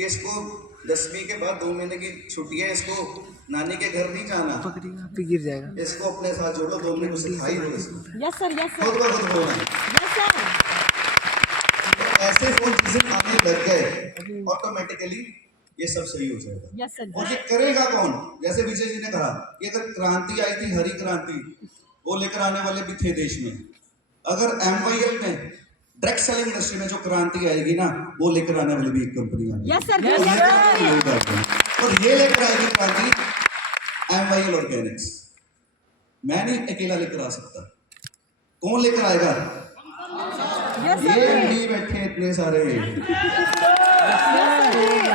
कि इसको 10वीं के बाद 2 महीने की छुट्टी है, इसको नानी के घर नहीं जाना, पकड़ेगा फिर गिर जाएगा। इसको अपने साथ जोड़ो, 2 महीने को सिखाई दो इसको यस सर, यस सर, खुद ब खुद होना। Yes sir. तो ऐसे फोन चीजें आने लग गए, ऑटोमेटिकली ये सब सही हो जाएगा। Yes sir. और ये करेगा कौन? जैसे विजय जी ने कहा कि अगर क्रांति आई थी, हरी क्रांति, वो लेकर आने वाले भी थे देश में। अगर एमवाईएल में डायरेक्ट सेलिंग इंडस्ट्री में जो क्रांति आएगी ना, वो लेकर आने वाली भी एक कंपनी आएगी। यस सर, और यस सर। और ये लेकर आएगी क्रांति एमवाईएल ऑर्गेनिक्स। मैं नहीं अकेला लेकर आ सकता, कौन लेकर आएगा? ये एमडी बैठे इतने सारे,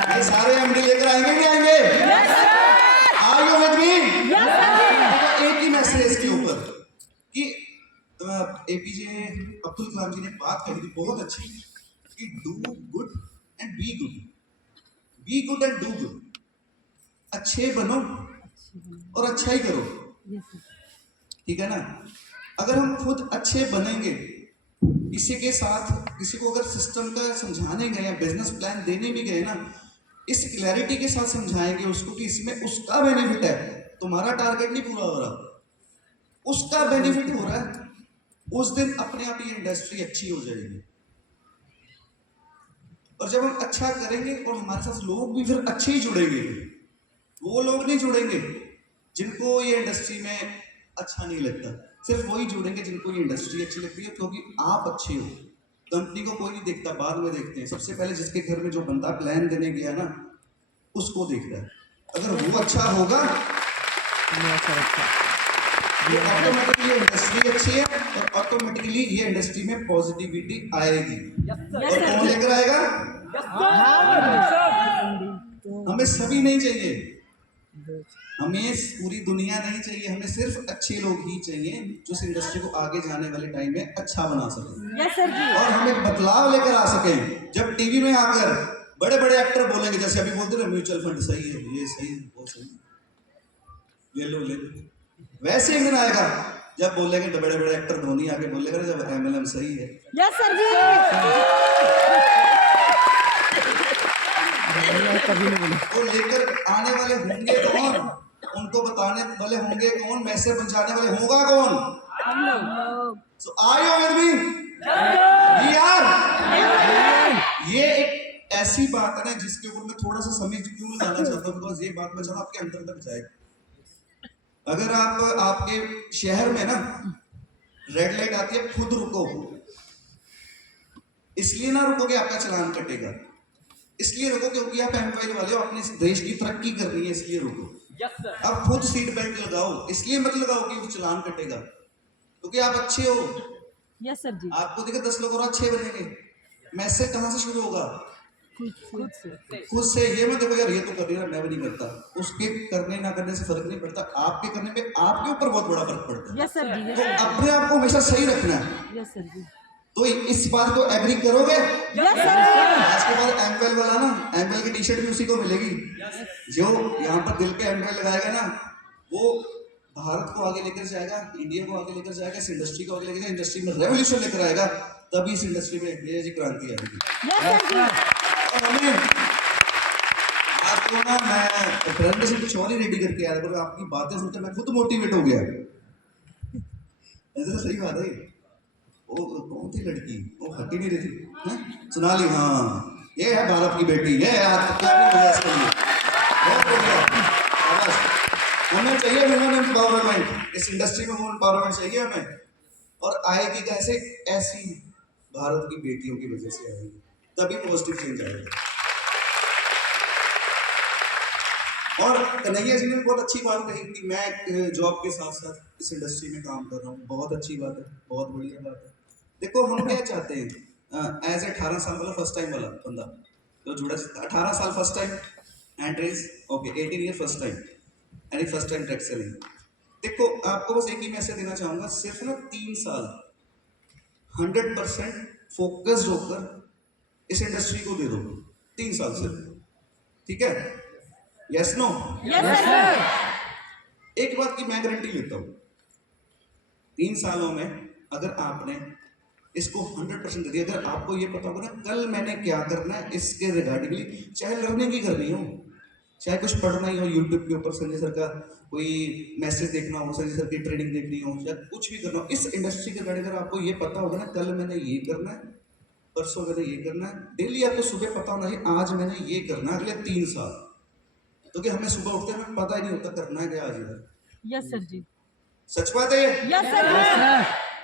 ये सारे एमडी लेकर आएंगे नहीं आएंगे? Are you with me? एक ही मैसेज इसके ऊपर कि एपीजे अब्दुल कलाम जी ने बात कही थी बहुत अच्छी कि do good and be good, be good and do good. अच्छे बनो और अच्छा ही करो, ठीक है ना? अगर हम खुद अच्छे बनेंगे, किसी के साथ किसी को अगर सिस्टम का समझाने गए या बिजनेस प्लान देने भी गए ना, इस क्लैरिटी के साथ समझाएंगे उसको कि इसमें उसका बेनिफिट है, तुम्हारा टारगेट नहीं पूरा हो रहा, उसका बेनिफिट हो रहा है, उस दिन अपने आप ये इंडस्ट्री अच्छी हो जाएगी। और जब हम अच्छा करेंगे और हमारे साथ लोग भी फिर अच्छे ही जुड़ेंगे, वो लोग नहीं जुड़ेंगे जिनको ये इंडस्ट्री में अच्छा नहीं लगता, सिर्फ वही जुड़ेंगे जिनको ये इंडस्ट्री अच्छी लगती है, क्योंकि आप अच्छे हो। कंपनी को कोई नहीं देखता, बाद में देखते हैं। सबसे पहले जिसके घर में जो बंदा प्लान देने गया ना, उसको देखता है। अगर वो अच्छा होगा तो ऑटोमेटिकली इंडस्ट्री अच्छी है और ऑटोमेटिकली ये इंडस्ट्री में पॉजिटिविटी आएगी। और कौन लेकर आएगा? हमें सभी नहीं चाहिए, हमें पूरी दुनिया नहीं चाहिए, हमें सिर्फ अच्छे लोग ही चाहिए जो इस इंडस्ट्री को आगे जाने वाले टाइम में अच्छा बना सके। यस सर जी। और हमें बदलाव लेकर आ सके। जब टीवी में आकर बड़े बड़े एक्टर बोलेंगे, जैसे अभी बोलते ना म्यूचुअल फंड सही है, ये सही है, वो सही है, ले लो ले लो, वैसे एक दिन आएगा जब बोलेंगे तो बड़े बड़े एक्टर धोनी आके बोलेगा ना जब एमएलएम सही है। यस सर जी। वो लेकर आने वाले होंगे कौन? उनको बताने वाले होंगे कौन? मैसेज पहुंचाने वाले होगा कौन? हम लोग। So are you with me? We are. ये एक ऐसी बात है ना जिसके ऊपर मैं थोड़ा सा समय क्यों लगाना चाहता हूँ, बिकॉज ये बात मैं चाहता हूँ आपके अंदर तक जाए। अगर आप आपके शहर में ना रेड लाइट आती है, खुद रुको। इसलिए ना रुको कि आपका चालान कटेगा, इसलिए रुको क्योंकि आप एमवाईएल वाले हो, अपने देश की तरक्की करनी है, इसलिए रुको। अब खुद सीट बेल्ट लगाओ, इसलिए मत लगाओ कि वो चालान कटेगा, क्योंकि आप अच्छे हो। यस सर जी। आपको देखिए 10 लोग और अच्छे बनेंगे। मैसेज कहाँ से शुरू होगा? खुद से। ये मत देखो यार ये तो कर रही है, मैं भी नहीं करता। उसके करने ना करने से फर्क नहीं पड़ता, आपके करने पे आपके ऊपर बहुत बड़ा फर्क पड़ता है। यस सर जी। तो अपने आप को हमेशा सही रखना है। यस सर जी। तो इस बात को एग्री करोगे? यस सर जी। आज के बाद एमवेल वाला ना, एमवेल की टी शर्ट भी उसी को मिलेगी। जो यहाँ पर दिल पे एमवेल लगाएगा ना, वो भारत को आगे लेकर जाएगा, इंडिया को आगे लेकर जाएगा, इस इंडस्ट्री को आगे लेकर जाएगा, इंडस्ट्री में रेवोल्यूशन लेकर आएगा, तभी इस इंडस्ट्री में ये जी क्रांति आएगी। यस सर जी। और हमें आज तो ना मैं फ्रेंड से कुछ और ही रेडी करके आया था, आपकी बातें सुनकर मैं खुद मोटिवेट हो गया। ऐसे तो सही बात है। वो कौन थी लड़की, वो हटी नहीं रही थी, हैं? सुना ली, हाँ ये है भारत की बेटी, ये है आज क्या भी प्रयास करिए, बहुत हो गया। बस हमें चाहिए वुमेन एम्पावरमेंट, इस इंडस्ट्री में वुमेन एम्पावरमेंट चाहिए हमें, और आएगी कैसे? ऐसी भारत की बेटियों की वजह से आएगी, तभी पॉजिटिव चेंज आएगा। और कन्हैया जी ने बहुत अच्छी बात कही कि मैं जॉब के साथ साथ इस इंडस्ट्री में काम कर रहा हूँ, बहुत अच्छी बात है, बहुत बढ़िया बात है। देखो हम क्या चाहते हैं, एज ए 18 साल वाला फर्स्ट टाइम वाला बंदा तो जुड़ा, 18 साल first time entries, okay 18 year first time, यानी फर्स्ट टाइम ट्रैक सेलिंग। देखो आपको बस एक ही मैसेज देना चाहूँगा, सिर्फ ना 3 साल 100% फोकस्ड होकर इस इंडस्ट्री को दे दो, 3 साल सिर्फ, ठीक है? Yes no? Yes sir. एक बात की मैं गारंटी लेता हूँ, 3 सालों में अगर आपने इसको 100% दिया। अगर आपको ये पता होगा ना कल मैंने क्या करना है इसके रिगार्डिंगली, चाहे लर्निंग ही करनी हो, चाहे कुछ पढ़ना ही हो यूट्यूब के ऊपर, संजय सर का कोई मैसेज देखना हो, संजय सर की ट्रेनिंग देखनी हो, या कुछ भी करना हो इस इंडस्ट्री के रिगार्डिंग, अगर आपको ये पता होगा ना कल मैंने ये करना है, परसों मैंने ये करना है, डेली आपको सुबह पता होना चाहिए आज मैंने ये करना है अगले 3 साल। तो कि हमें सुबह उठते हमें पता ही नहीं होता करना है क्या आज यार। यस सर जी। सच बात है ये। यस सर जी।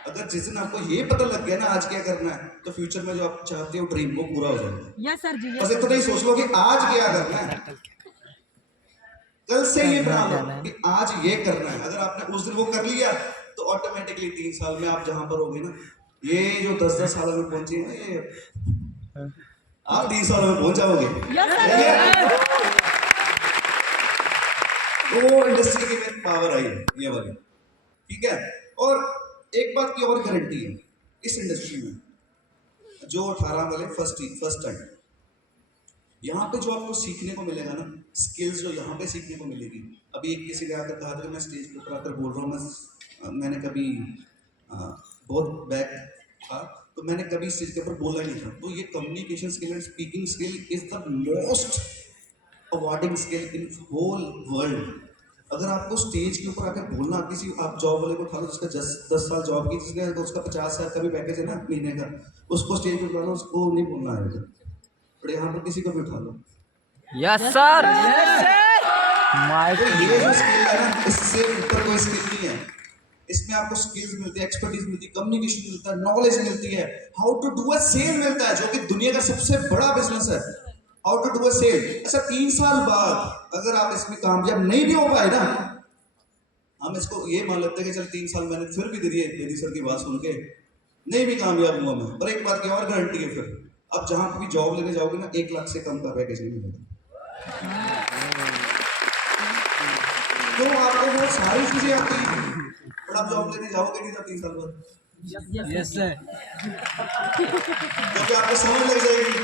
अगर जिस दिन आपको ये पता लग गया ना आज क्या करना है, तो फ्यूचर में जो आप चाहते हो ड्रीम वो पूरा हो जाएगा। यस सर जी। बस इतना ही सोच लो कि आज क्या करना है, कल से ये बना लो कि आज ये करना है। अगर आपने उस दिन वो कर लिया तो ऑटोमेटिकली 3 साल में आप जहां पर होगे ना, ये जो 10-10 साल में पहुंचे हैं ये आप 3 साल में पहुंच जाओगे। Yes sir. वो इंडस्ट्री की में पावर आई है ये वाली, ठीक है। और एक बात की और गारंटी है इस इंडस्ट्री में, जो 18 वाले फर्स्ट टाइम यहाँ पे जो आपको सीखने को मिलेगा ना, स्किल्स जो यहाँ पे सीखने को मिलेगी। अभी एक किसी ने आकर कहा था कि मैं स्टेज के ऊपर आकर बोल रहा हूँ, मैंने कभी बहुत बैक था तो मैंने कभी स्टेज के ऊपर बोला ही नहीं था। तो ये communication skill and speaking skill is the most awarding skill in whole world. अगर आपको स्टेज के ऊपर आकर बोलना, किसी आप जॉब वाले को उठा लो जिसका 10 साल जॉब की, जिसने उसका 50,000 का भी पैकेज है ना महीने का, उसको स्टेज पे उठा लो, उसको नहीं बोलना आएगा। और यहाँ पर किसी को भी उठा लो। Yes sir. तो ये जो स्किल है ना, इससे ऊपर कोई स्किल नहीं है। इसमें आपको स्किल्स मिलती है, एक्सपर्टीज मिलती है, कम्युनिकेशन मिलता है, नॉलेज मिलती है, how to do a sale मिलता है, जो कि दुनिया का सबसे बड़ा बिजनेस है, how to do a sale. अच्छा 3 साल बाद अगर आप इसमें कामयाब नहीं भी हो पाए ना, हम इसको ये मान लेते हैं कि चल 3 साल मैंने फिर भी दे दिए बेदी सर की बात सुन के, नहीं भी कामयाब हुआ मैं, पर एक बात की और गारंटी है, फिर अब जहां पर भी जॉब लेने जाओगे ना 1 लाख से कम का पैकेज नहीं मिलेगा। तो आपको वो सारी चीजें आती हैं, पर आप जॉब लेने जाओगे नहीं तो 3 साल बाद। Yes sir. क्योंकि आपको समझ लग जाएगी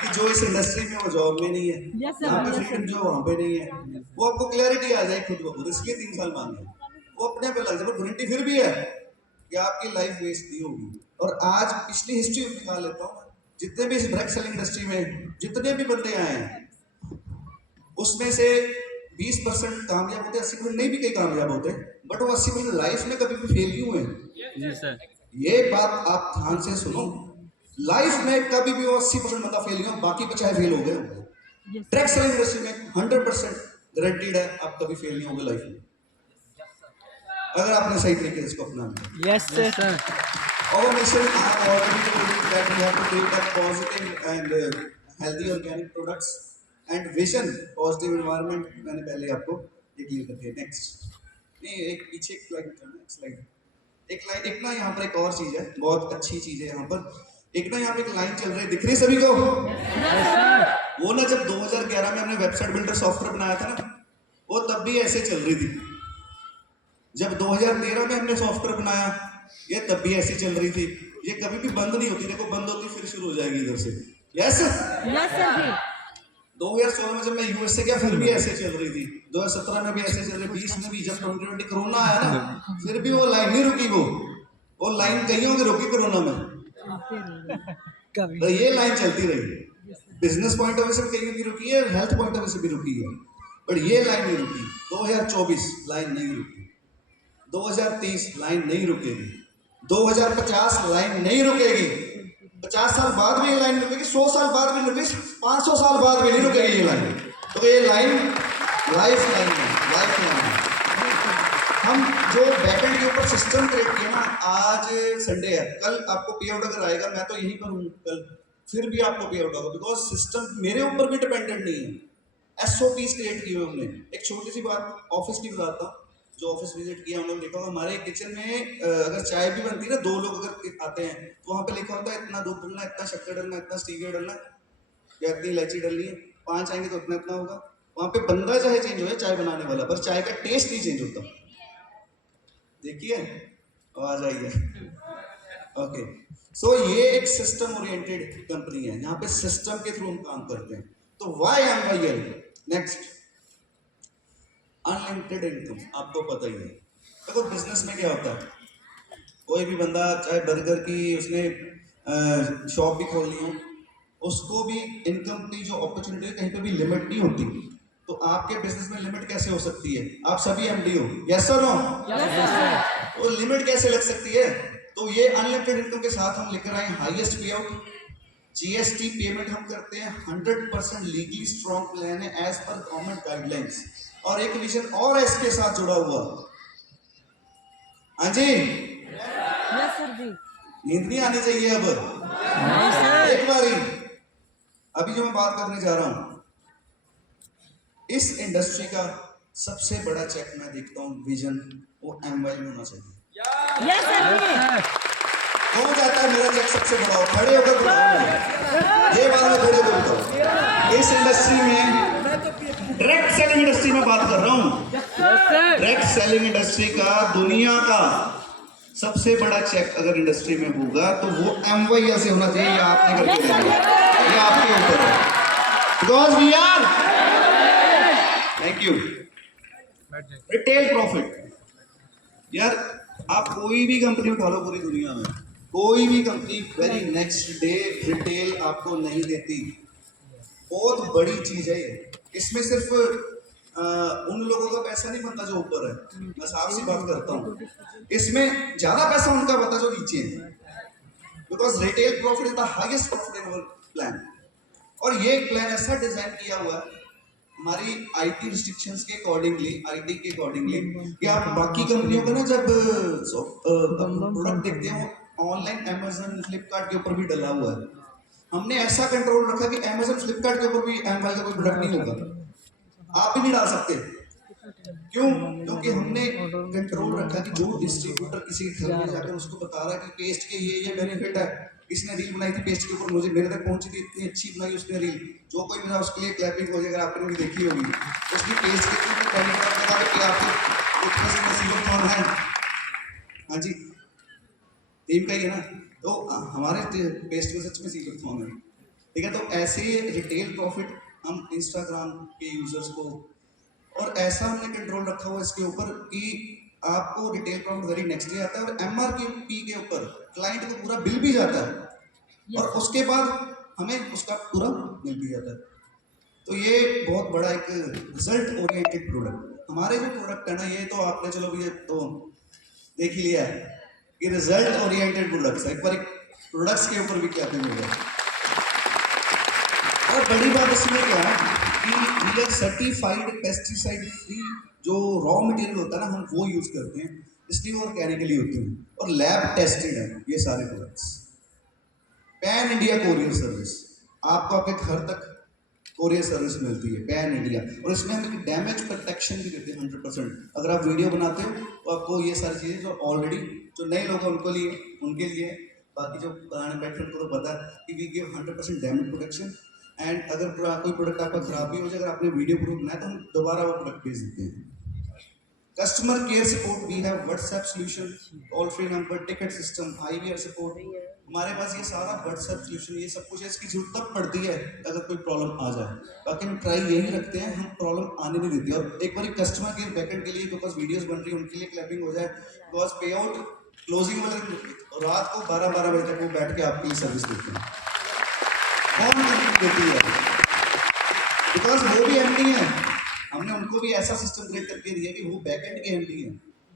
कि जो इस इंडस्ट्री में वो जॉब में नहीं है, Yes, sir. यहाँ पे Yes, फ्रीडम sir. जो वहाँ पे नहीं है, वो आपको क्लैरिटी आ जाए खुद ब खुद, इसलिए 3 साल मांगे। वो अपने पे लग जाए, पर गारंटी फिर भी है कि आपकी लाइफ वेस्ट नहीं होगी। और आज पिछली हिस्ट्री निकाल लेता हूँ, जितने भी इस ड्रग सेलिंग इंडस्ट्री में जितने भी बंदे आए हैं, उसमें से 20% कामयाब होते, 80% नहीं भी कहीं कामयाब होते, बट वो 80% लाइफ में कभी भी फेल नहीं हुए। जी सर। ये बात आप ध्यान से सुनो, लाइफ में कभी भी वो 80% बंदा फेल नहीं हो, बाकी 50 फेल हो गए होंगे। ड्रग सेलिंग इंडस्ट्री में 100% गारंटीड है आप कभी फेल नहीं होंगे लाइफ में, अगर आपने सही तरीके से इसको अपना लिया। Yes sir. Our mission are already proving that we have to create a positive and healthy organic products and vision positive environment। मैंने पहले आपको ये क्लियर कर दिया। नेक्स्ट नहीं, एक पीछे एक स्लाइड करना, नेक्स्ट स्लाइड। एक ना यहाँ पर एक और चीज है, बहुत अच्छी चीज है यहाँ पर। एक ना यहाँ पे एक लाइन चल रही है, दिख रही है सभी को? वो ना जब 2011 में हमने वेबसाइट बिल्डर सॉफ्टवेयर बनाया था ना, वो तब भी ऐसे चल रही थी। जब 2013 में हमने सॉफ्टवेयर बनाया, ये तब भी ऐसी चल रही थी। ये कभी भी बंद नहीं होती, देखो बंद होती फिर शुरू हो जाएगी इधर से। यस यस सर जी। 2016 में जब मैं यूएस से गया फिर भी ऐसे चल रही थी, 2017 में भी ऐसे चल रही, 20 में भी, जब 2020 कोरोना आया ना फिर भी वो लाइन नहीं रुकी। वो लाइन कहीं की रुकी कोरोना में, तो ये लाइन चलती रही। बिजनेस पॉइंट ऑफ व्यू से कहीं की रुकी है, हेल्थ पॉइंट ऑफ व्यू से भी रुकी है, बट ये लाइन नहीं रुकी। 2024 लाइन नहीं रुकी, 2030 लाइन नहीं रुकेगी, 2050 लाइन नहीं रुकेगी, 50 साल बाद भी ये लाइन रुकेगी, 100 साल बाद भी रुकेगी, 500 साल बाद भी नहीं रुकेगी ये लाइन। तो ये लाइन लाइफ लाइन है, लाइफ लाइन है। हम जो बैकएंड के ऊपर सिस्टम क्रिएट किया ना, आज संडे है, कल आपको पे आउट अगर आएगा, मैं तो यहीं पर हूँ कल, फिर भी आपको पे आउट होगा, बिकॉज सिस्टम मेरे ऊपर भी डिपेंडेंट नहीं है। SOPs क्रिएट किए हुए हमने। एक छोटी सी बात ऑफिस की बताता हूँ, जो ऑफिस विजिट किया हम लोग, देखा हमारे किचन में अगर चाय भी बनती है ना, 2 लोग अगर आते हैं तो वहाँ पे लिखा होता है इतना दूध डालना, इतना शक्कर डालना, इतना स्टीविया डालना, या इतनी इलायची डालनी है, 5 आएंगे तो इतना इतना होगा। वहाँ पे बंदा चाहे चेंज हो जाए चाय बनाने वाला, पर चाय का टेस्ट नहीं चेंज होता। देखिए आवाज आई है। ओके, सो ये एक सिस्टम ओरिएंटेड कंपनी है, यहाँ पे सिस्टम के थ्रू हम काम करते हैं। तो why MYL। Next, unlimited income, आपको पता ही है। देखो बिजनेस में क्या होता है, कोई भी बंदा चाहे बर्गर की उसने शॉप भी खोलनी हो, उसको भी इनकम की जो अपॉर्चुनिटी है कहीं पे भी लिमिट नहीं होती। तो आपके बिजनेस में लिमिट कैसे हो सकती है? आप सभी एमडी हो, यस और नो? तो लिमिट कैसे लग सकती है? तो ये अनलिमिटेड इनकम के साथ हम लेकर आए हाईएस्ट पे आउट, जीएसटी पेमेंट हम करते हैं, 100% लीगली स्ट्रॉन्ग प्लान है एज पर गवर्नमेंट गाइडलाइंस, और एक विजन और है इसके साथ जुड़ा हुआ। हाँ जी, यस सर जी। नींद नहीं आनी चाहिए अब, एक बारी। अभी जो मैं बात करने जा रहा हूं, इस इंडस्ट्री का सबसे बड़ा चेक मैं देखता हूं विजन, वो एमवाई में होना चाहिए। यस सर जी। कौन चाहता है मेरा चेक सबसे बड़ा हो? खड़े होकर बताओ, ये बात मैं खड़े बोलता हूँ। इस इंडस्ट्री में, डायरेक्ट सेलिंग इंडस्ट्री में बात कर रहा हूँ, डायरेक्ट सेलिंग इंडस्ट्री का दुनिया का सबसे बड़ा चेक अगर इंडस्ट्री में होगा तो वो एमवाई से होना चाहिए। ये आपने करके दिया, ये आपके ऊपर है, because we are, thank you, retail profit. यार आप कोई भी कंपनी उठा लो पूरी दुनिया में, कोई भी company very next day retail आपको नहीं देती। बहुत बड़ी चीज है ये। इसमें सिर्फ उन लोगों का पैसा नहीं बनता जो ऊपर है, मैं साफ सी बात करता हूँ, इसमें ज्यादा पैसा उनका बनता जो नीचे है, because retail profit is the highest profit in our plan. और ये प्लान ऐसा डिजाइन किया हुआ है हमारी आईटी रिस्ट्रिक्शंस के अकॉर्डिंगली, आईटी के अकॉर्डिंगली, कि आप बाकी कंपनियों का ना जब प्रोडक्ट देखते हो ऑनलाइन, अमेजन फ्लिपकार्ट के ऊपर भी डला हुआ है, हमने ऐसा कंट्रोल रखा कि अमेजन फ्लिपकार्ट के ऊपर भी एमवाई का कोई प्रोडक्ट नहीं होगा, आप भी नहीं डाल सकते। क्यों? क्योंकि हमने कंट्रोल रखा कि जो डिस्ट्रीब्यूटर किसी के घर में जाकर उसको बता रहा है कि पेस्ट के ये बेनिफिट है, किसने रील बनाई थी पेस्ट के ऊपर, मुझे मेरे तक पहुंची थी, इतनी अच्छी बनाई उसने रील, जो कोई मेरा उसके लिए क्लैपिंग हो जाए, अगर आपने भी देखी होगी उसकी पेस्ट के ऊपर बेनिफिट लगा कि आपको उतना से नसीब कौन है। हाँ जी, टीम का ही है ना, तो हमारे पेस्ट में सच में सीक्रेट फॉर्म है, ठीक है। तो ऐसे रिटेल प्रॉफिट हम इंस्टाग्राम के यूजर्स को, और ऐसा हमने कंट्रोल रखा हुआ इसके ऊपर कि आपको retail profit very next day आता है, और एमआरपी के ऊपर क्लाइंट को पूरा बिल भी जाता है, और उसके बाद हमें उसका पूरा मिल भी जाता है। तो ये बहुत बड़ा एक रिजल्ट ओरिएंटेड प्रोडक्ट, हमारे जो प्रोडक्ट है ना, ये तो आपने चलो भी तो देख ही लिया है कि रिजल्ट ओरिएंटेड प्रोडक्ट्स, एक बार प्रोडक्ट्स के ऊपर भी क्या मिलेगा। और बड़ी बात इसमें क्या है कि we are certified pesticide free, जो रॉ मटेरियल होता है ना हम वो यूज करते हैं, इसलिए वो ऑर्गेनिकली होते हैं, और लैब टेस्टेड है ये सारे products. Pan India courier service, आपको आपके घर तक कोरियर सर्विस मिलती है पैन इंडिया, और इसमें हम एक डैमेज प्रोटेक्शन भी देते हैं 100%। अगर आप वीडियो बनाते हो तो आपको ये सारी चीज़ें जो ऑलरेडी जो नए लोग हैं उनके लिए, बाकी जो पुराने बैठे उनको तो पता है कि we give 100% damage protection. And अगर कोई प्रोडक्ट आपका खराब भी हो जाए, अगर आपने वीडियो प्रूफ बनाया तो हम दोबारा वो प्रोडक्ट भेज देते हैं। Customer care support, we have WhatsApp solution, toll free number, ticket system, IVR support, हमारे पास ये सारा व्हाट्सएप सॉल्यूशन, ये सब कुछ है। इसकी जरूरत तब पड़ती है अगर कोई प्रॉब्लम आ जाए, बाकी हम ट्राई यही रखते हैं, हम प्रॉब्लम आने नहीं देते। और एक बार कस्टमर केयर बैकएंड के लिए बिकॉज वीडियोस बन रही है उनके लिए क्लैपिंग हो जाए, बिकॉज पे आउट क्लोजिंग वाले रात को 12-12 बजे तक वो बैठ के आपके लिए सर्विस देते हैं, कौन देती है, बिकॉज वो भी एमडी है, हमने उनको भी ऐसा सिस्टम क्रिएट करके दिया कि वो बैकएंड के एमडी हैं,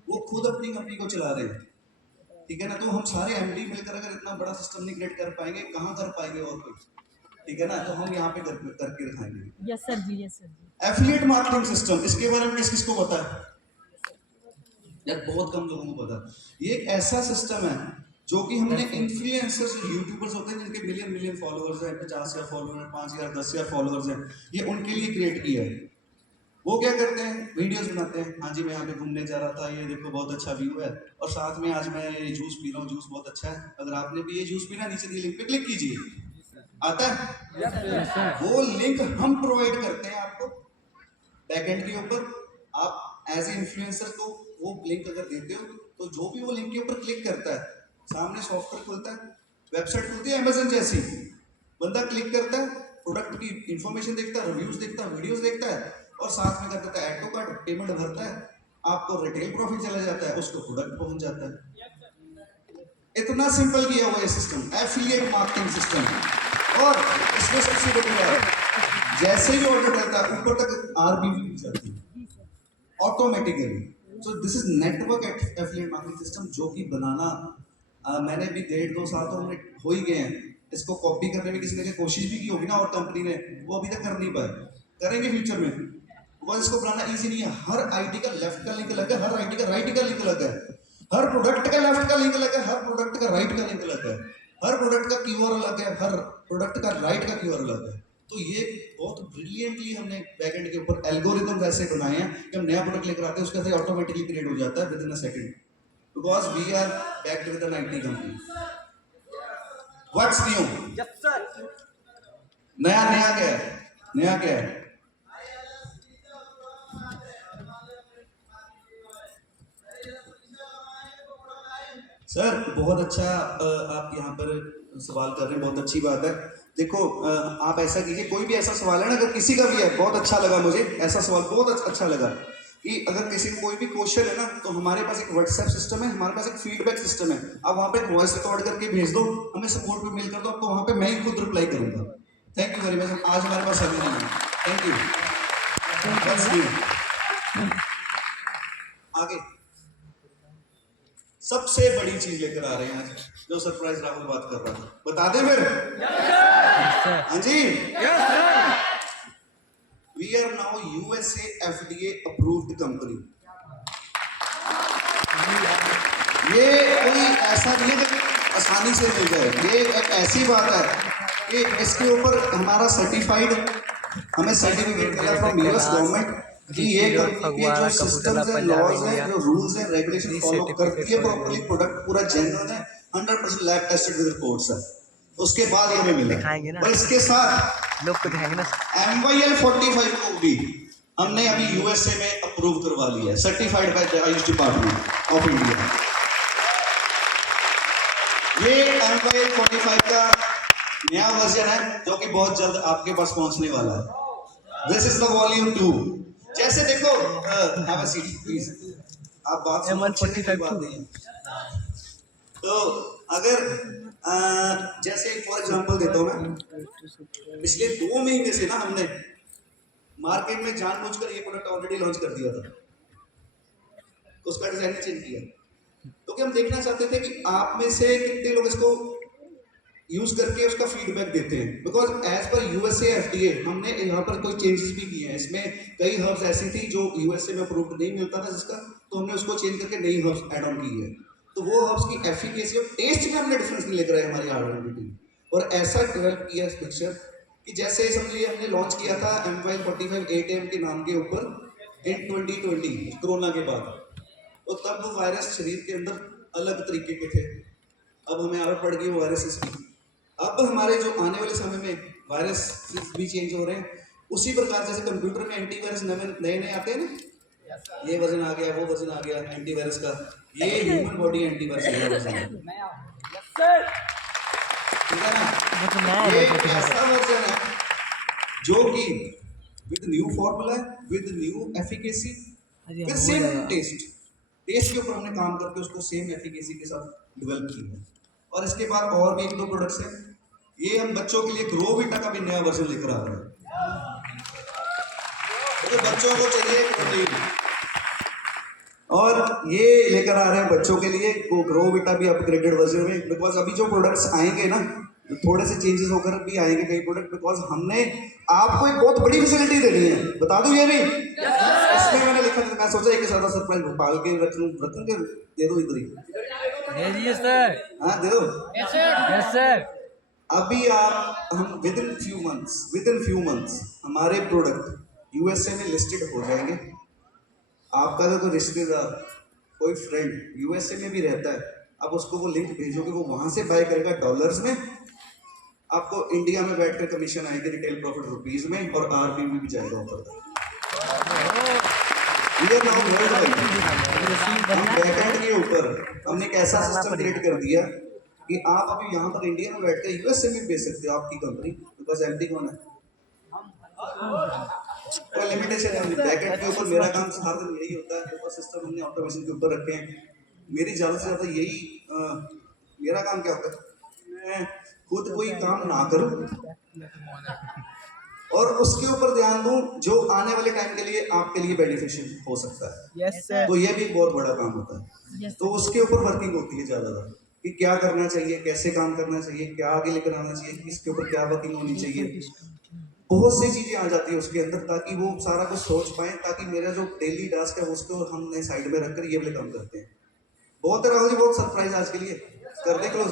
वो खुद अपनी कंपनी को चला रहे हैं, ठीक है ना। तो हम सारे एमडी मिलकर अगर इतना बड़ा सिस्टम नहीं क्रिएट कर पाएंगे, कहाँ कर पाएंगे और कोई, ठीक है ना। तो हम यहाँ पे करके दिखाएंगे। यस सर जी, यस सर जी। एफिलिएट मार्केटिंग सिस्टम, इसके बारे में किस को पता है? यार बहुत कम लोगों को पता है। ये एक ऐसा सिस्टम है जो कि हमने इन्फ्लुएंसर्स, यूट्यूबर्स होते हैं जिनके मिलियन फॉलोअर्स हैं, 50,000 फॉलोअर हैं, 5,000 10,000 फॉलोअर्स हैं, ये उनके लिए क्रिएट किया है। वो क्या करते हैं, वीडियोस बनाते हैं, हाँ जी मैं यहाँ पे घूमने जा रहा था, ये देखो बहुत अच्छा व्यू है, और साथ में आज मैं ये जूस पी रहा हूँ, जूस बहुत अच्छा है, अगर आपने भी ये जूस पीना नीचे दी लिंक पे क्लिक कीजिए, आता है। वो लिंक हम प्रोवाइड करते हैं आपको बैकएंड के ऊपर। आप एज ए इन्फ्लुएंसर को वो लिंक अगर देते हो तो जो भी वो लिंक के ऊपर क्लिक करता है, सामने सॉफ्टवेयर खुलता है, वेबसाइट खुलती है अमेजन जैसी, बंदा क्लिक करता है, प्रोडक्ट की इंफॉर्मेशन देखता है, रिव्यूज देखता है, वीडियोस देखता है, और साथ में कर देता है ऐड टू कार्ट, पेमेंट भरता है, आपको रिटेल प्रॉफिट चला जाता है, उसको प्रोडक्ट पहुंच जाता है। इतना सिंपल किया हुआ है सिस्टम, एफिलिएट मार्केटिंग सिस्टम। और इसमें सबसे बड़ी बात, जैसे ही ऑर्डर रहता है ऊपर तक आरबीवी भी जाती है automatically. So this is network affiliate marketing system, जो कि बनाना मैंने भी 1.5-2 साल तो हमने हो ही गए हैं। इसको कॉपी करने में किसी ने कोशिश भी की होगी ना, और कंपनी ने, वो अभी तक कर नहीं पाए, करेंगे फ्यूचर में। बिकॉज इसको बनाना इजी नहीं है। हर आईटी का लेफ्ट का लिंक अलग है, हर आईटी का राइट का लिंक अलग है, हर प्रोडक्ट का लेफ्ट का लिंक अलग है, हर प्रोडक्ट का राइट का लिंक अलग है, हर प्रोडक्ट का कीवर्ड अलग है, हर प्रोडक्ट का राइट का कीवर्ड अलग है। तो ये बहुत ब्रिलियंटली हमने बैकएंड के ऊपर एल्गोरिथम ऐसे बनाए हैं कि हम नया प्रोडक्ट लेकर आते हैं, उसका ऑटोमेटिकली क्रिएट हो जाता है within a second, because we are backed with an IT company. What's new? Yes sir. नया नया क्या है? नया क्या है? सर बहुत अच्छा आप यहाँ पर सवाल कर रहे हैं, बहुत अच्छी बात है। देखो आप ऐसा कीजिए, कोई भी ऐसा सवाल है ना, अगर किसी का भी है, बहुत अच्छा लगा मुझे ऐसा सवाल, बहुत अच्छा लगा कि अगर किसी को कोई भी क्वेश्चन है ना, तो हमारे पास एक व्हाट्सएप सिस्टम है, हमारे पास एक फीडबैक सिस्टम है। आप वहाँ पे एक वॉइस रिकॉर्ड करके भेज दो, हमें सपोर्ट पे मेल कर दो, आपको वहाँ पे मैं ही खुद रिप्लाई करूँगा। Thank you very much. आज हमारे पास समय नहीं है। Thank you. आगे सबसे बड़ी चीज लेकर आ रहे हैं आज, जो सरप्राइज राहुल बात कर रहा था, बता दे फिर। हाँ जी, we are now USA FDA approved company. ये कोई ऐसा नहीं है कि आसानी से मिल जाए, ये एक ऐसी बात है कि इसके ऊपर हमारा सर्टिफाइड, हमें सर्टिफिकेट मिला फ्रॉम यूएस गवर्नमेंट कि ये जो सिस्टम्स है, लॉज है, जो रूल्स है, रेगुलेशन फॉलो करती है प्रॉपर्ली, प्रोडक्ट पूरा जेन्युइन है, 100% लैब टेस्टेड विद रिपोर्ट्स है, उसके बाद ये हमें मिला। और इसके साथ लोग को दिखाएंगे ना, MYL 45 को भी हमने अभी यूएसए में अप्रूव करवा लिया है, certified by the Ayush department of India. ये MYL 45 का नया वर्जन है, जो कि बहुत जल्द आपके पास पहुंचने वाला है। This is the volume 2। जैसे देखो, हैव अ सीट प्लीज, आप बात सुनो, बात नहीं। तो अगर जैसे फॉर एग्जांपल देता हूँ मैं, पिछले 2 महीने से ना हमने मार्केट में जानबूझकर ये प्रोडक्ट ऑलरेडी लॉन्च कर दिया था, उसका डिजाइन चेंज किया, क्योंकि हम देखना चाहते थे कि आप में से कितने लोग इसको यूज करके उसका फीडबैक देते हैं। Because as per USA FDA हमने यहाँ पर कोई चेंजेस भी किए हैं। इसमें कई हर्ब्स ऐसी थी जो यूएसए में अप्रूव्ड नहीं मिलता था जिसका, तो हमने उसको चेंज करके नई हर्ब्स ऐड ऑन की है। तो वो हर्ब्स की एफिकेसी और टेस्ट में हमने डिफरेंस नहीं लेकर आए हमारी आर&डी टीम, और ऐसा डेवलप किया पिक्चर कि जैसे समझिए हमने लॉन्च किया था MYL 45 8am के नाम के ऊपर इन 2020 कोरोना के बाद, तो तब वायरस शरीर के अंदर अलग तरीके के थे, अब हमें आदत पड़ गई वायरसेस की। अब हमारे जो आने वाले समय में वायरस भी चेंज हो रहे हैं, उसी प्रकार जैसे कंप्यूटर में एंटीवायरस नए नए आते हैं ना, ये वर्जन आ गया, वो वर्जन आ गया एंटीवायरस का, ये ह्यूमन बॉडी एंटीवायरस नया वर्जन है, ठीक है ना। ये ऐसा वर्जन है जो कि with new formula, with new efficacy, with same taste के ऊपर हमने काम करके उसको सेम एफिकेसी के साथ डेवलप किया है। और इसके बाद और भी 1-2 प्रोडक्ट्स हैं। ये हम बच्चों के लिए ग्रोविटा का भी नया वर्जन लेकर आ रहे हैं, तो बच्चों को चाहिए प्रोटीन, और ये लेकर आ रहे हैं बच्चों के लिए वो ग्रोविटा भी अपग्रेडेड वर्जन में। बिकॉज अभी जो प्रोडक्ट्स आएंगे ना, थोड़े से चेंजेस होकर भी आएंगे कई प्रोडक्ट, बिकॉज हमने आपको एक बहुत बड़ी फैसिलिटी देनी है, बता दूं ये भी। इसमें मैंने लिखा था, मैं सोचा एक सादा सरप्राइज भोपाल के रखूंगे, दे दो इधर ही। दे सर। हाँ दे दो। Yes sir. अभी हम विद इन फ्यू मंथ्स हमारे प्रोडक्ट यूएसए में लिस्टेड हो जाएंगे। आपका अगर कोई रिश्तेदार, कोई फ्रेंड यूएसए में भी रहता है, आप उसको वो लिंक भेजोगे, वो वहां से बाय करेगा डॉलर्स में, आपको इंडिया में बैठकर कमीशन आएगी रिटेल प्रॉफिट रुपीज में, और आरपीवी भी जाएगा ऊपर तक। हम बैकएंड के ऊपर हमने एक ऐसा सिस्टम क्रिएट कर दिया कि आप अभी यहाँ पर इंडिया में बैठकर यूएसए में बेच सकते हो आपकी कंपनी, बिकॉज एमडी कौन है, कोई लिमिटेशन है। बैकएंड के ऊपर मेरा काम हर दिन यही होता है, सिस्टम हमने ऑटोमेशन के ऊपर रखे हैं। मेरी ज़्यादा से ज़्यादा यही मेरा काम क्या होता है, मैं खुद कोई काम ना करूं और उसके ऊपर ध्यान दूं जो आने वाले टाइम के लिए आपके लिए बेनिफिशियल हो सकता है। Yes sir. तो ये भी एक बहुत बड़ा काम होता है। यस तो उसके ऊपर वर्किंग होती है ज़्यादातर कि क्या करना चाहिए, कैसे काम करना चाहिए, क्या आगे लेकर आना चाहिए, किसके ऊपर क्या वर्किंग होनी चाहिए। बहुत सी चीज़ें आ जाती है उसके अंदर ताकि वो सारा कुछ सोच पाए, ताकि मेरा जो डेली टास्क है उसको हमने साइड में रखकर ये वाले काम करते हैं। बहुत है राहुल जी, बहुत सरप्राइज आज के लिए कर दे क्लोज,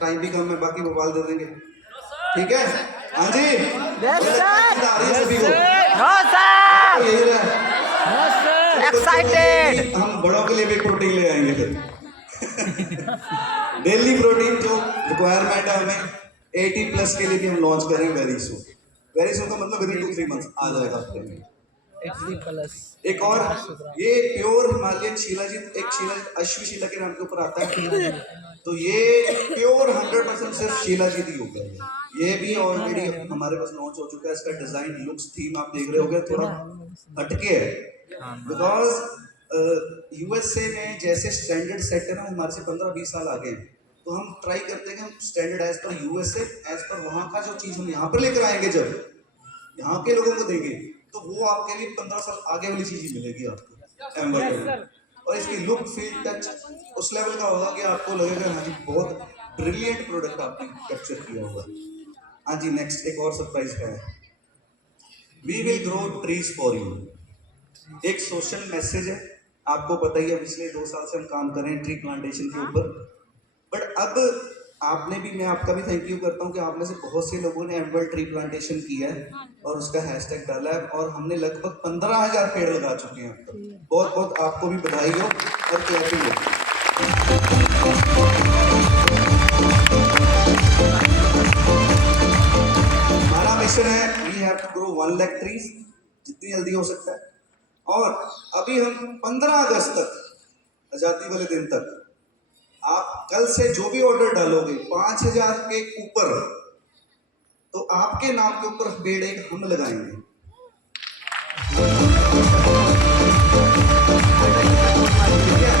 टाइम भी कम है, बाकी मोबाइल दे देंगे, ठीक है। हाँ जी, मुझे लगता है नींद आ रही है सभी को। No sir. तो यही रहा, नो सर। एक्साइटेड। हम बड़ों के लिए भी प्रोटीन ले आएंगे फिर। डेली प्रोटीन जो रिक्वायरमेंट है हमें 80+ के लिए भी हम लॉन्च करेंगे वेरी सून। वेरी सून का मतलब विद इन 2-3 मंथ्स आ जाएगा आपके लिए। प्लस एक और ये प्योर हिमालयन शिलाजीत, एक शिलाजीत अश्वशिला के नाम के ऊपर आता है, तो ये प्योर 100% सिर्फ शिलाजीत ही होगा। ये भी ऑलरेडी हमारे पास लॉन्च हो चुका है। इसका डिजाइन, लुक्स, थीम आप देख रहे होगे थोड़ा हटके है, बिकॉज यूएसए में जैसे स्टैंडर्ड सेट है ना, हमारे से 15-20 साल आगे हैं। तो हम ट्राई करते हैं कि हम standard as per USA, as per वहाँ का जो चीज़ हम यहाँ पर लेकर आएंगे, जब यहाँ के लोगों को देंगे तो वो आपके लिए 15 साल आगे वाली चीज़ ही मिलेगी आपको एम्बर। और इसकी लुक, फील, टच उस लेवल का होगा कि आपको लगेगा हाँ जी बहुत ब्रिलियंट प्रोडक्ट आपने कैप्चर किया होगा। हाँ जी, नेक्स्ट एक और सरप्राइज है, we will grow trees for you. एक सोशल मैसेज है, आपको पता ही है पिछले 2 साल से हम काम कर रहे हैं ट्री प्लांटेशन के ऊपर, बट अब आपने भी, मैं आपका भी थैंक यू करता हूँ कि आप में से बहुत से लोगों ने एनुअल ट्री प्लांटेशन किया है और उसका हैशटैग डाला है और हमने लगभग 15,000 पेड़ लगा चुके हैं अब तक। बहुत बहुत आपको भी बधाई हो और क्लैपिंग हो। हमारा मिशन है we have to grow 1 lakh trees जितनी जल्दी हो सकता है। और अभी हम 15 अगस्त तक, आजादी वाले दिन तक, आप कल से जो भी ऑर्डर डालोगे 5,000 के ऊपर, तो आपके नाम के ऊपर पेड़ एक हम लगाएंगे। ठीक है,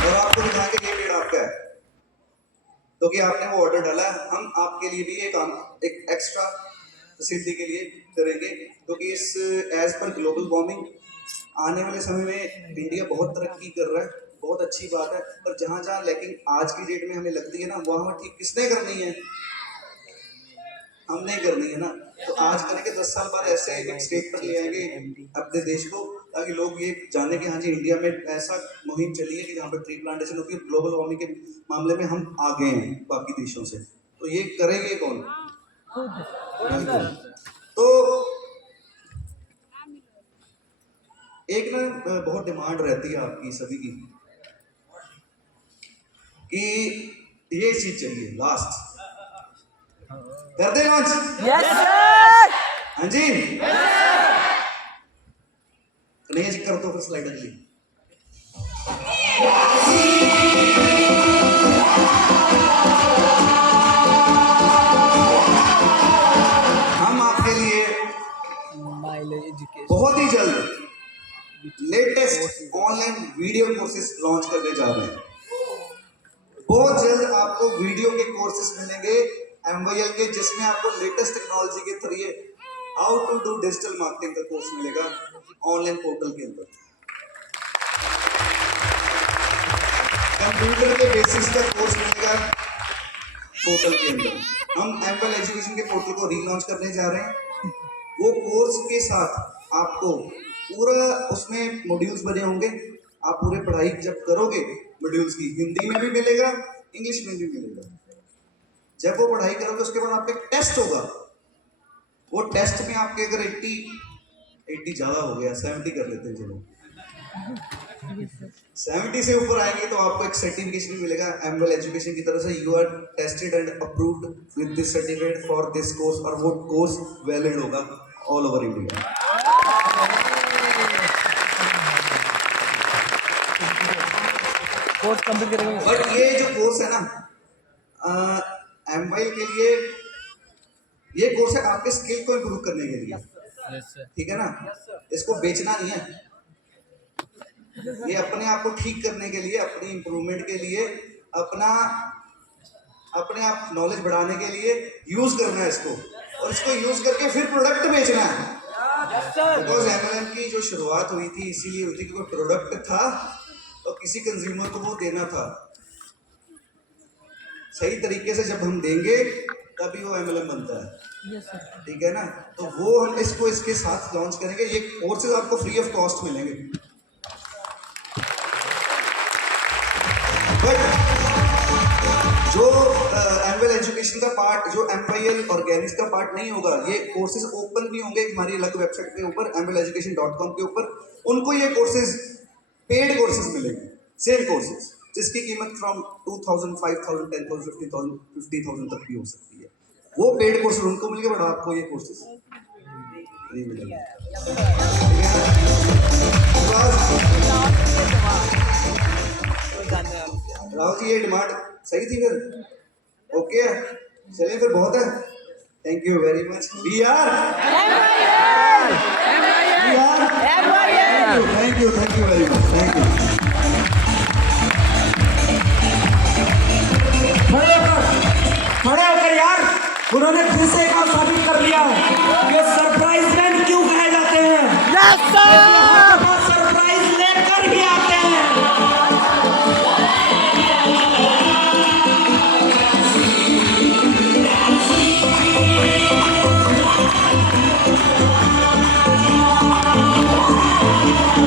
और आपको दिखाएंगे ये पेड़ आपका है क्योंकि आपने वो ऑर्डर डाला है। हम आपके लिए भी ये काम एक एक्स्ट्रा फैसिलिटी के लिए करेंगे क्योंकि इस एज पर ग्लोबल वार्मिंग आने वाले समय में इंडिया बहुत तरक्की कर रहा है, बहुत अच्छी बात है, पर जहाँ जहाँ लैकिंग आज की डेट में हमें लगती है ना, वहाँ ठीक किसने करनी है, हम नहीं करनी है ना। तो आज करेंगे, 10 साल बाद ऐसे एक स्टेट पर ले आएंगे अपने देश को, ताकि लोग ये जाने कि हाँ जी इंडिया में ऐसा मुहिम चली है कि जहाँ पर ट्री प्लांटेशन होती है। ग्लोबल वार्मिंग के मामले में हम आगे हैं बाकी देशों से, तो ये करेंगे कौन? तो एक ना बहुत डिमांड रहती है आपकी सभी की कि ये चीज चाहिए, लास्ट कर दे लॉन्च। Yes sir. हाँ जी, नहीं जी कर दो फिर स्लाइड अगली। हम आपके लिए बहुत ही जल्द latest online video courses launch करने जा रहे हैं। बहुत जल्द आपको वीडियो के कोर्सेज मिलेंगे MYL के, जिसमें आपको लेटेस्ट टेक्नोलॉजी के through how to do digital marketing का कोर्स मिलेगा ऑनलाइन पोर्टल के अंदर। कंप्यूटर के बेसिस का कोर्स मिलेगा पोर्टल के अंदर। हम MYL एजुकेशन के पोर्टल को रीलॉन्च करने जा रहे हैं। वो कोर्स के साथ आपको पूरा उसमें मॉड्यूल्स बने होंगे, आप पूरे पढ़ाई जब करोगे मॉड्यूल्स की, हिंदी में भी मिलेगा, इंग्लिश में भी मिलेगा। जब वो पढ़ाई करोगे उसके बाद आपका टेस्ट होगा, वो टेस्ट में आपके अगर 80 ज़्यादा हो गया, 70 कर लेते हैं चलो, 70 से ऊपर आएंगे तो आपको एक सर्टिफिकेशन भी मिलेगा MYL एजुकेशन की तरफ से, you are tested and approved with this certificate for this course, और वो कोर्स वैलिड होगा all over India. Course complete करेंगे। बट ये जो कोर्स है ना MYL के लिए, ये कोर्स है आपके स्किल को इम्प्रूव करने के लिए। ठीक है ना, इसको बेचना नहीं है, ये अपने आप को ठीक करने के लिए, अपनी इम्प्रूवमेंट के लिए, अपना अपने आप नॉलेज बढ़ाने के लिए यूज करना है इसको, और इसको यूज करके फिर प्रोडक्ट बेचना है। बिकॉज एमएलएम की जो शुरुआत हुई थी इसीलिए हुई थी कि कोई प्रोडक्ट था और किसी कंज्यूमर को वो देना था। सही तरीके से जब हम देंगे तभी वो एमएलएम बनता है। ठीक है ना? तो वो हम इसको इसके साथ लॉन्च करेंगे। ये कोर्सेज आपको फ्री ऑफ कॉस्ट मिलेंगे। बट जो एमवेल एजुकेशन का पार्ट, जो एमवाईएल ऑर्गेनिक्स का पार्ट नहीं होगा, ये कोर्सेज ओपन भी होंगे हमारी अलग वेबसाइट के ऊपर mveleducation.com के ऊपर। उनको ये कोर्सेज पेड कोर्सेज मिलेंगे, सेम कोर्सेज जिसकी कीमत फ्रॉम 2000, 5000, 10,000, 50,000, 50,000 तक भी हो सकती है। वो पेड कोर्सेज उनको मिलेंगे, बट आपको ये कोर्सेज नहीं मिलेंगे। राहुल जी ये डिमांड सही थी फिर? ओके है, चलिए फिर बहुत है। Thank you very much. We are thank you very much, thank you. खड़े होकर यार, उन्होंने फिर से एक बार साबित कर दिया है ये सरप्राइज मैन क्यों कहे जाते हैं। Yes sir.